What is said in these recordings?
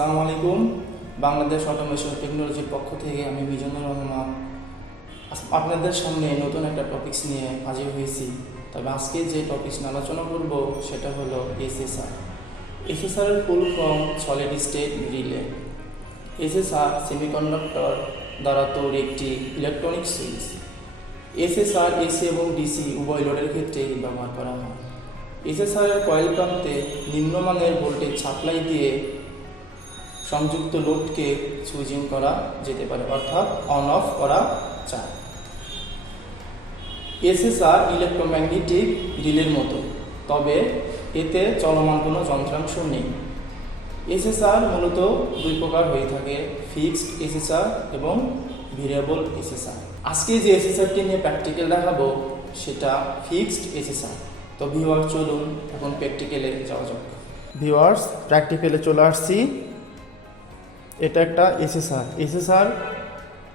আসসালামু আলাইকুম। বাংলাদেশ অটোমেশন টেকনোলজির পক্ষ থেকে আমি মিজানুর রহমান আপনাদের সামনে নতুন একটা টপিকস নিয়ে হাজির হয়েছি। তবে আজকে যে টপিকস নিয়ে আলোচনা করব সেটা হলো এসএসআর। এসএসআর এর full form solid state relay. SSR semiconductor দ্বারা তৈরি একটি ইলেকট্রনিক সুইচ। এসএসআর এসি এবং ডিসি উভয় লোডের ক্ষেত্রে ব্যবহার করা হয়। এসএসআর এর কয়েল প্রান্তে নিম্নমানের ভোল্টেজ সাপ্লাই দিয়ে সংযুক্ত লোডকে সুইচিং করা যেতে পারে, অর্থাৎ অন অফ করা যায়। এসএসআর ইলেকট্রোম্যাগনেটিক রিলের মতো, তবে এতে চলমান কোনো যন্ত্রাংশ নেই। এসএসআর মূলত দুই প্রকার হয়ে থাকে, ফিক্সড এসএসআর এবং ভেরিয়েবল এসএসআর। আজকে যে এসএসআরটি নিয়ে প্র্যাকটিক্যাল দেখাবো সেটা ফিক্সড এসএসআর। তো ভিউয়ার্স, চলুন এখন প্র্যাকটিক্যালে যাওয়া যাক। ভিউয়ার্স, প্র্যাকটিক্যালে চলে আসছি। এটা একটা এসএসআর। এসএসআর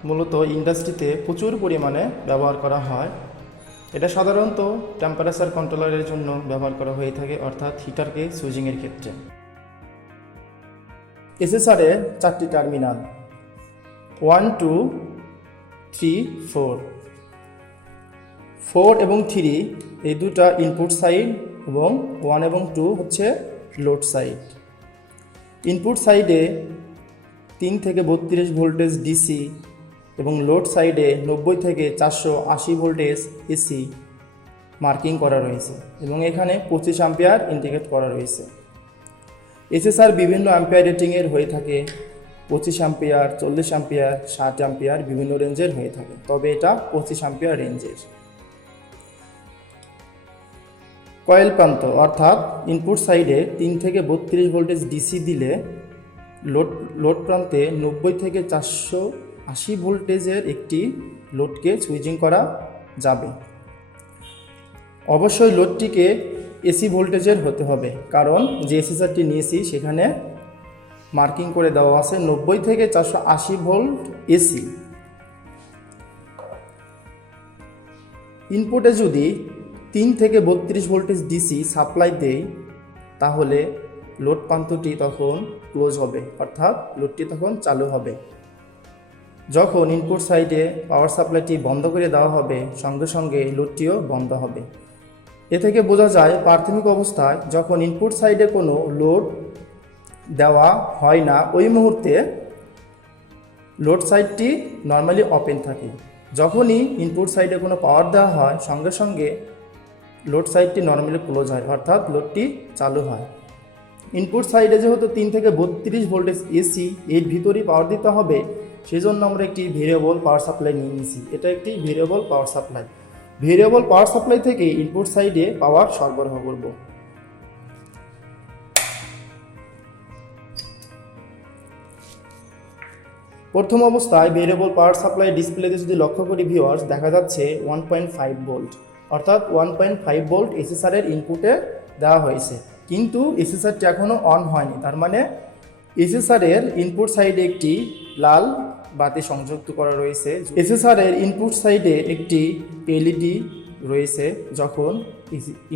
মূলত ইন্ডাস্ট্রিতে প্রচুর পরিমাণে ব্যবহার করা হয়। এটা সাধারণত টেম্পারেচার কন্ট্রোলারের জন্য ব্যবহার করা হয়ে থাকে, অর্থাৎ হিটারকে সুইচিংয়ের ক্ষেত্রে। এসএসআরের চারটি টার্মিনাল 1, 2, 3, 4। 4 এবং 3 এই দুটা ইনপুট সাইড এবং 1 এবং 2 হচ্ছে লোড সাইড। ইনপুট সাইডে 3 থেকে 32 ভোল্টেজ ডিসি এবং লোড সাইডে 90 থেকে 480 ভোল্টেজ এসি মার্কিং করা রয়েছে এবং এখানে 25 অ্যাম্পিয়ার ইন্ডিকেট করা রয়েছে। এসএসআর বিভিন্ন অ্যাম্পিয়ার রেটিংয়ের হয়ে থাকে, 25 অ্যাম্পিয়ার, 40 অ্যাম্পিয়ার, 60 অ্যাম্পিয়ার, বিভিন্ন রেঞ্জের হয়ে থাকে, তবে এটা 25 অ্যাম্পিয়ার রেঞ্জের। কয়েল প্রান্ত অর্থাৎ ইনপুট সাইডে 3 থেকে 32 ভোল্টেজ ডিসি দিলে লোড প্রান্তে 90 থেকে 480 ভোল্টেজের একটি লোডকে সুইচিং করা যাবে। অবশ্যই লোডটিকে এসি ভোল্টেজের হতে হবে, কারণ যে এসএসআরটি নিয়েছি সেখানে মার্কিং করে দেওয়া আছে 90 থেকে 480 ভোল্ট এসি। ইনপুটে যদি 3 থেকে 32 ভোল্টেজ ডিসি সাপ্লাই দেয় তাহলে লোড প্রান্তটি তখন ক্লোজ হবে, অর্থাৎ লোডটি তখন চালু হবে। যখন ইনপুট সাইডে পাওয়ার সাপ্লাইটি বন্ধ করে দেওয়া হবে সঙ্গে সঙ্গে লোডটিও বন্ধ হবে। এ থেকে বোঝা যায় প্রাথমিক অবস্থায় যখন ইনপুট সাইডে কোনো লোড দেওয়া হয় না ওই মুহূর্তে লোড সাইডটি নর্মালি ওপেন থাকে। যখনই ইনপুট সাইডে কোনো পাওয়ার দেওয়া হয় সঙ্গে সঙ্গে লোড সাইডটি নর্মালি ক্লোজ হয়, অর্থাৎ লোডটি চালু হয়। ইনপুট সাইডে যেহেতু 3 থেকে 32 ভোল্টেজ এসি, এর ভিতরেই পাওয়ার দিতে হবে, সেজন্য আমরা একটি ভেরিয়েবল পাওয়ার সাপ্লাই নিয়ে নিয়েছি। এটা একটি variable power supply. Variable power supply থেকে ইনপুট সাইডে পাওয়ার সরবরাহ করব। প্রথম অবস্থায় ভেরিয়েবল পাওয়ার সাপ্লাই ডিসপ্লেতে যদি লক্ষ্য করি ভিউয়ার্স, দেখা যাচ্ছে 1.5 ভোল্ট, অর্থাৎ 1.5 ভোল্ট এসএসআর এর ইনপুটে দেওয়া হয়েছে, কিন্তু এসএসআরটি এখনও অন হয়নি। তার মানে এসএসআর এর ইনপুট সাইডে একটি লাল বাতি সংযুক্ত করা রয়েছে। এসএসআর এর ইনপুট সাইডে একটি এলইডি রয়েছে। যখন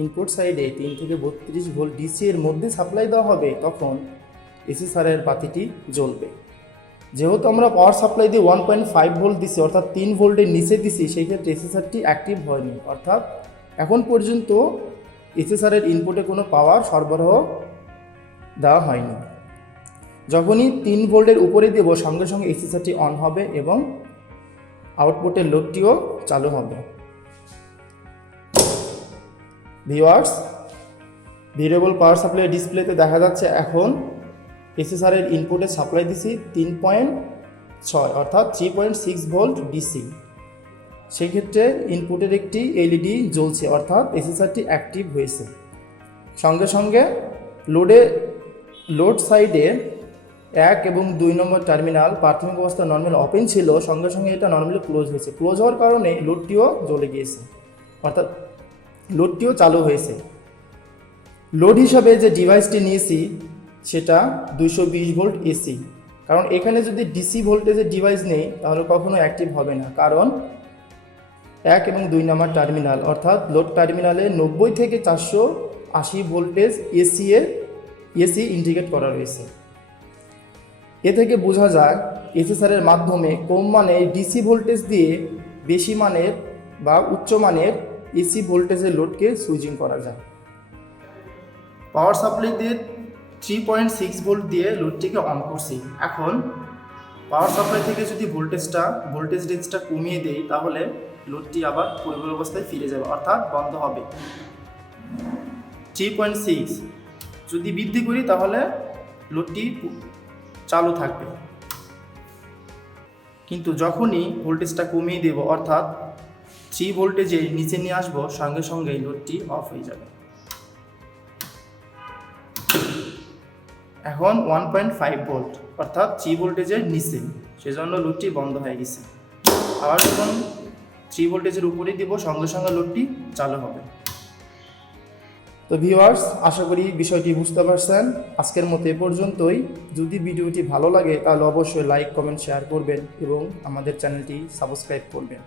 ইনপুট সাইডে 3 থেকে 32 ভোল্ট ডিসি এর মধ্যে সাপ্লাই দেওয়া হবে তখন এসএসআর এর বাতিটি জ্বলবে। যেহেতু আমরা পাওয়ার সাপ্লাই দিয়ে 1.5 ভোল্ট দিছি, অর্থাৎ 3 ভোল্টের নিচে দিছি, সেই ক্ষেত্রে এসএসআরটি অ্যাক্টিভ হয়নি, অর্থাৎ এখন পর্যন্ত এসএসআর এর ইনপুটে কোনো পাওয়ার সরবরাহ দেওয়া হয়নি। যখনই 3 ভোল্টের উপরে দেব সঙ্গে সঙ্গে এসএসআরটি অন হবে এবং আউটপুটের লোডটিও চালু হবে। ভিউয়ার্স, ভেরিয়েবল পাওয়ার সাপ্লাই ডিসপ্লেতে দেখা যাচ্ছে এখন এসএসআর এর ইনপুটে সাপ্লাই দিছি 3.6 অর্থাৎ 3.6 ভোল্ট ডিসি। সেই ক্ষেত্রে ইনপুটের একটি এলইডি জ্বলছে, অর্থাৎ এসএসআরটি অ্যাক্টিভ হয়েছে। সঙ্গে সঙ্গে লোড সাইডে 1 এবং 2 নম্বর টার্মিনাল প্রাথমিক অবস্থা নর্মাল ওপেন ছিল, সঙ্গে সঙ্গে এটা নর্মালি ক্লোজ হয়েছে। ক্লোজ হওয়ার কারণে লোডটিও জ্বলে গিয়েছে, অর্থাৎ লোডটিও চালু হয়েছে। লোড হিসাবে যে ডিভাইসটি নিয়েছি সেটা 220 ভোল্ট এসি, কারণ এখানে যদি ডিসি ভোল্টেজের ডিভাইস নেই তাহলে কখনো অ্যাক্টিভ হবে না, কারণ 1 এবং 2 নম্বর টার্মিনাল অর্থাৎ লোড টার্মিনালে 90 থেকে 480 ভোল্টেজ এসি ইন্ডিকেট করা রয়েছে। এ থেকে বোঝা যায় এসএসআরের মাধ্যমে কম মানের ডিসি ভোল্টেজ দিয়ে বেশি মানের বা উচ্চ মানের এসি ভোল্টেজের লোডকে সুইচিং করা যায়। পাওয়ার সাপ্লাই দিয়ে 3.6 ভোল্ট দিয়ে লোডটিকে অন করছি। এখন পাওয়ার সাপ্লাই থেকে যদি ভোল্টেজ রেঞ্জটা কমিয়ে দেই তাহলে লোডটি আবার পূর্বের অবস্থায় ফিরে যাবে, অর্থাৎ বন্ধ হবে। 3.6 যদি বৃদ্ধি করি তাহলে লোডটি চালু থাকবে, কিন্তু যখনই ভোল্টেজটা কমিয়ে দেব অর্থাৎ 3 ভোল্টেজে নিচে নিয়ে আসবো, সঙ্গে সঙ্গে লোডটি অফ হয়ে যাবে। এখন 1.5 ভোল্ট অর্থাৎ 3 ভোল্টেজের নিচে, সেজন্য লোডটি বন্ধ হয়ে গেছে। আবার যখন 3 ভোল্টেজের উপরে দিব সঙ্গে সঙ্গে লোডটি চালু হবে। তো ভিউয়ার্স, আশা করি বিষয়টি বুঝতে পারছেন। আজকের মতো এ পর্যন্তই। যদি ভিডিওটি ভালো লাগে তাহলে অবশ্যই লাইক, কমেন্ট, শেয়ার করবেন এবং আমাদের চ্যানেলটি সাবস্ক্রাইব করবেন।